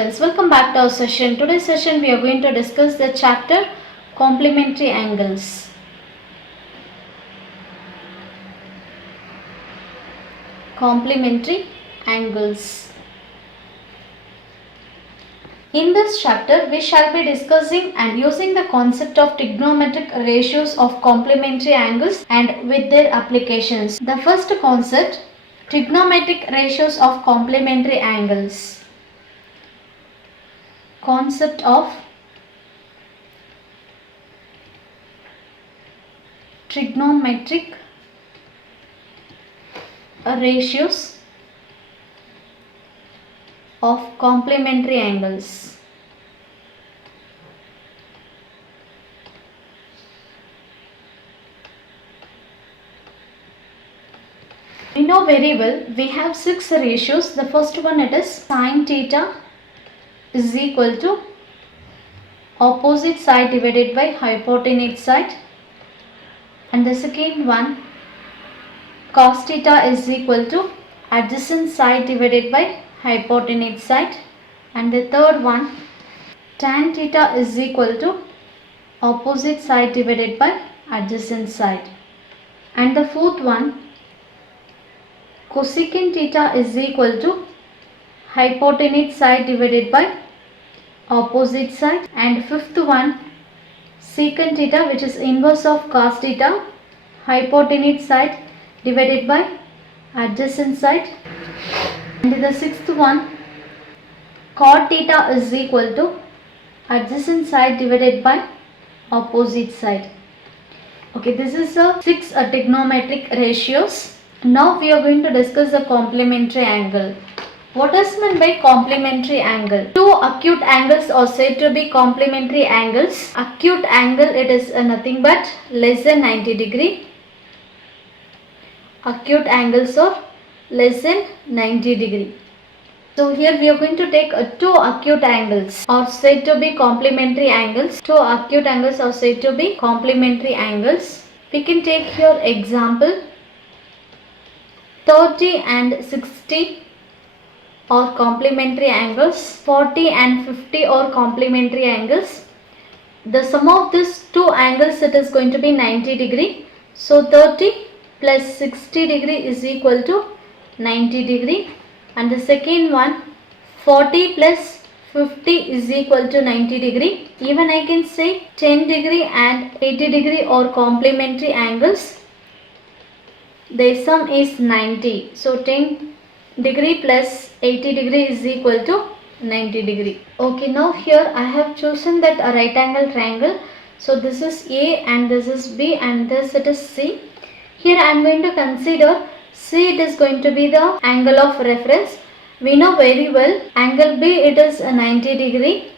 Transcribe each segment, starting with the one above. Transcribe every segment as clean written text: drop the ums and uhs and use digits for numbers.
students, welcome back to our session. Today's session we are going to discuss the chapter complementary angles. Complementary angles. In this chapter we shall be discussing and using the concept of trigonometric ratios of complementary angles and with their applications. The first concept, trigonometric ratios of complementary angles. Concept of trigonometric ratios of complementary angles. We know very well we have 6 ratios. The first one, it is sine theta is equal to opposite side divided by hypotenuse side, and the second one, cos theta is equal to adjacent side divided by hypotenuse side, and the third one, tan theta is equal to opposite side divided by adjacent side, and the fourth one, cosecant theta is equal to hypotenuse side divided by opposite side, and fifth one, secant theta, which is inverse of cos theta, hypotenuse side divided by adjacent side, and the sixth one, cot theta is equal to adjacent side divided by opposite side. Okay, this is the 6 trigonometric ratios. Now we are going to discuss the complementary angle. What is meant by complementary angle? Two acute angles are said to be complementary angles. Acute angle, it is nothing but less than 90 degree. Acute angles are less than 90 degree. So here we are going to take two acute angles are said to be complementary angles. Two acute angles are said to be complementary angles. We can take here example 30 and 60 or complementary angles, 40 and 50 or complementary angles. The sum of these two angles, it is going to be 90 degree. So 30 plus 60 degree is equal to 90 degree, and the second one, 40 plus 50 is equal to 90 degree. Even I can say 10 degree and 80 degree or complementary angles. Their sum is 90. So 10 degree plus 80 degree is equal to 90 degree. Okay, now here I have chosen that a right angle triangle. So this is A and this is B and this it is C. Here I am going to consider C, it is going to be the angle of reference. We know very well angle B, it is a 90 degree.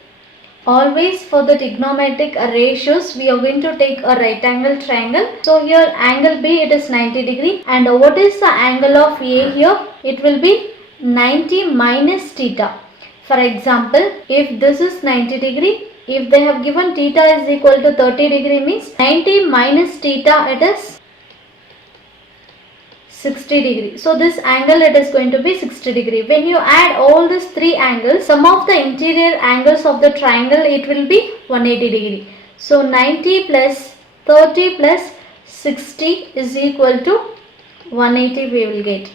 Always for the trigonometric ratios we are going to take a right angle triangle. So here angle B, it is 90 degree, and what is the angle of A here? It will be 90 minus theta. For example, if this is 90 degree, if they have given theta is equal to 30 degree, means 90 minus theta, it is 60 degree. So this angle, it is going to be 60 degree. When you add all these three angles, sum of the interior angles of the triangle, it will be 180 degree. So 90 plus 30 plus 60 is equal to 180 we will get.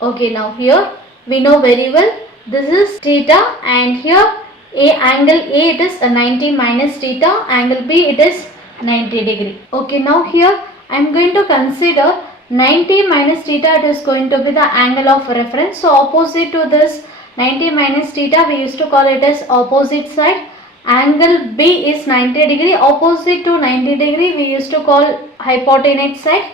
Okay, now here we know very well this is theta, and here angle A, it is 90 minus theta, angle B, it is 90 degree. Okay, now here I am going to consider 90 minus theta, it is going to be the angle of reference. So opposite to this 90 minus theta, we used to call it as opposite side. Angle B is 90 degree. Opposite to 90 degree, we used to call hypotenuse side,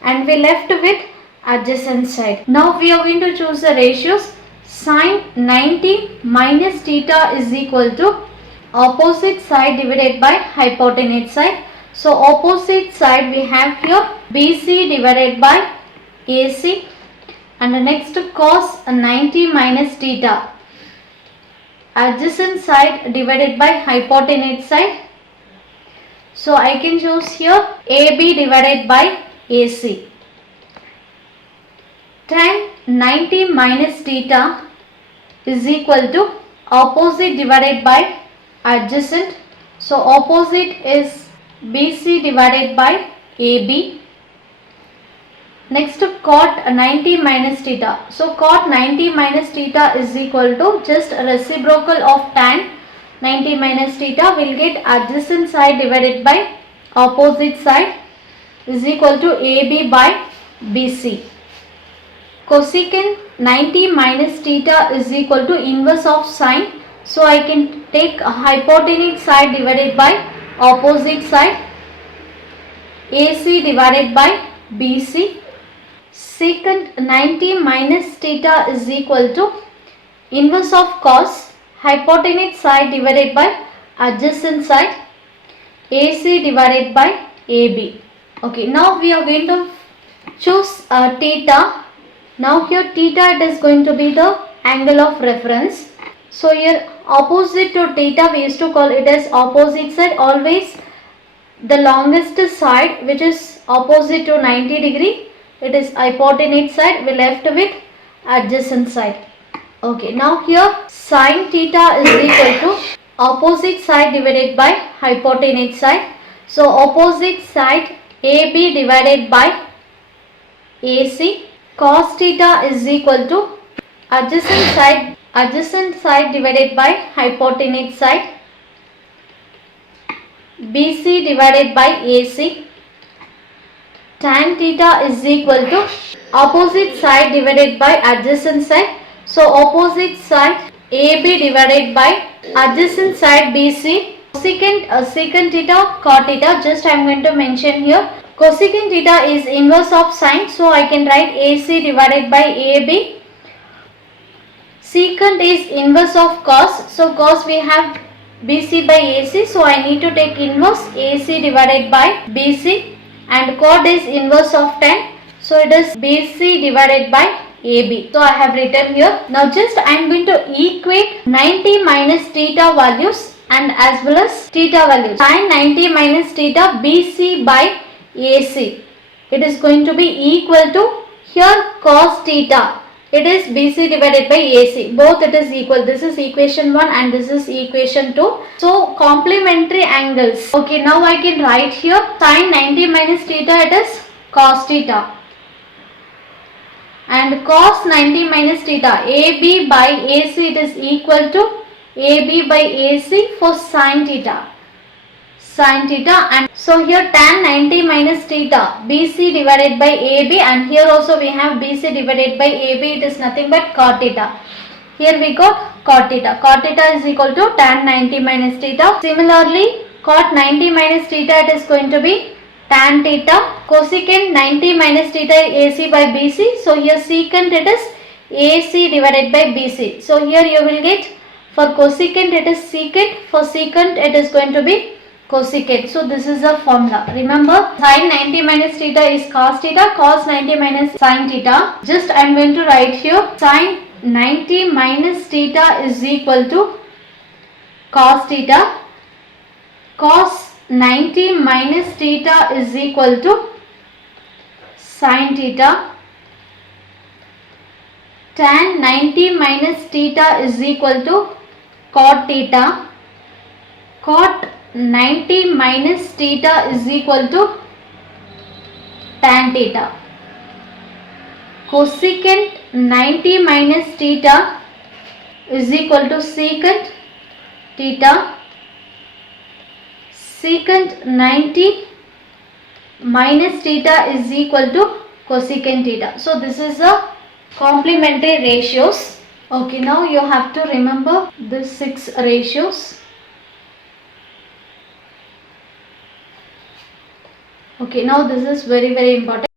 and we left with adjacent side. Now we are going to choose the ratios. Sine 90 minus theta is equal to opposite side divided by hypotenuse side. So opposite side we have here BC divided by AC, and the next cos 90 minus theta, adjacent side divided by hypotenuse side. So I can choose here AB divided by AC. Tan 90 minus theta is equal to opposite divided by adjacent. So opposite is BC divided by AB. Next, cot 90 minus theta. So cot 90 minus theta is equal to just reciprocal of tan 90 minus theta. Will get adjacent side divided by opposite side is equal to AB by BC. Cosecant 90 minus theta is equal to inverse of sine. So I can take hypotenuse side divided by opposite side, AC divided by BC. Secant 90 minus theta is equal to inverse of cos hypotenuse side divided by adjacent side, AC divided by AB. Okay, now we are going to choose theta. Now here theta, it is going to be the angle of reference. So here opposite to theta, we used to call it as opposite side. Always the longest side which is opposite to 90 degree, it is hypotenuse side. We left with adjacent side. Okay, now here sin theta is equal to opposite side divided by hypotenuse side. So opposite side AB divided by AC. Cos theta is equal to adjacent side divided by hypotenuse side, BC divided by AC. Tan theta is equal to opposite side divided by adjacent side. So opposite side AB divided by adjacent side BC. Secant theta, cot theta, just I am going to mention here. Cosecant theta is inverse of sine, so I can write AC divided by AB. Secant is inverse of cos, so cos we have BC by AC, so I need to take inverse AC divided by BC. And cot is inverse of tan, so it is BC divided by AB. So I have written here. Now just I am going to equate 90 minus theta values and as well as theta values. Sin 90 minus theta BC by AC. It is going to be equal to here cos theta. It is BC divided by AC. Both it is equal. This is equation 1 and this is equation 2. So complementary angles. Okay, now I can write here sin 90 minus theta, it is cos theta. And cos 90 minus theta, AB by AC, it is equal to AB by AC for sin theta. And so here tan 90 minus theta, BC divided by AB, and here also we have BC divided by AB, it is nothing but cot theta. Here we got cot theta. Cot theta is equal to tan 90 minus theta. Similarly, cot 90 minus theta, it is going to be tan theta. Cosecant 90 minus theta AC by BC. So here secant, it is AC divided by BC. So here you will get for cosecant it is secant, for secant it is going to be cosecant. So this is the formula. Remember, sin 90 minus theta is cos theta, cos 90 minus sin theta. Just I am going to write here sin 90 minus theta is equal to cos theta, cos 90 minus theta is equal to sin theta, tan 90 minus theta is equal to cot theta, cot 90 minus theta is equal to tan theta. Cosecant 90 minus theta is equal to secant theta. Secant 90 minus theta is equal to cosecant theta. So this is a complementary ratios. Okay, now you have to remember these 6 ratios. Okay, now this is very important.